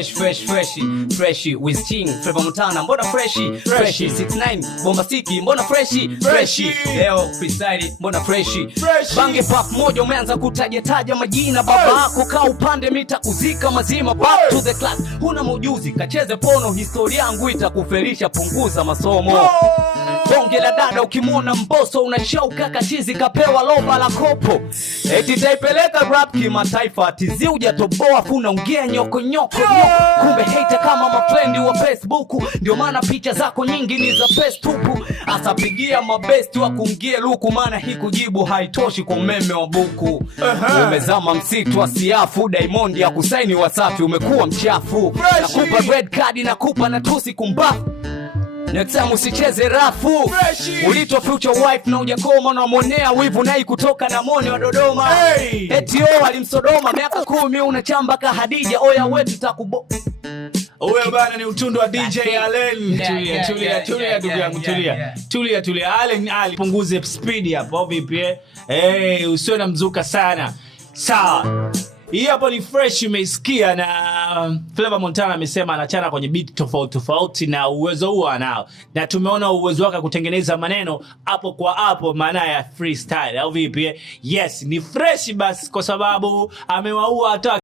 fresh with King Flavor Montana, mbona fresh 69 bomba stiki, mbona fresh leo freestyle, mbona fresh bange pop moja umeanza kutaja majina baba yako kaa upande mita kuzika mazima back to the class, huna mujuzi kacheze pono, historia yangu itakufelisha, punguza masomo. Bonge la dada ukimwona mboso unashauka kachizi kapewa loba la kopo, eti taipeleka rap kimataifa, tizi hujatoboa funa ongea nyoko kumbe hater kama mafrendi wa Facebook, ndio maana picha zako nyingi ni za face tupu, asapigia mabesti wa kungie luku, maana hii kujibu haitoshi kwa umeme wa buku. Umezama msitu wa siafu, Diamond ya kusaini Wasafi umekuwa mchafu, nakupa red card nakupa na tusi kumbafu, next time usicheze rafu. Ulitwa future wife na ujakoma, na monea wivu nai kutoka na mone wa Dodoma. Eti alimsodoma miaka 10 unachamba ka Hadija, oya wetu takubo. Oya bana, ni utundu wa DJ Allen. Tulia ndugu yangu, tulia. Allen punguze speed hapo vipi usiwe na mzuka sana. Sawa. Hii hapo ni fresh, umeisikia, na Flavor Montana amesema anachana kwenye beat tofauti na uwezo huo anao. Na tumeona uwezo wake kutengeneza maneno hapo kwa hapo, maana ya freestyle au vipi? Yes, ni fresh basi kwa sababu amewaua hata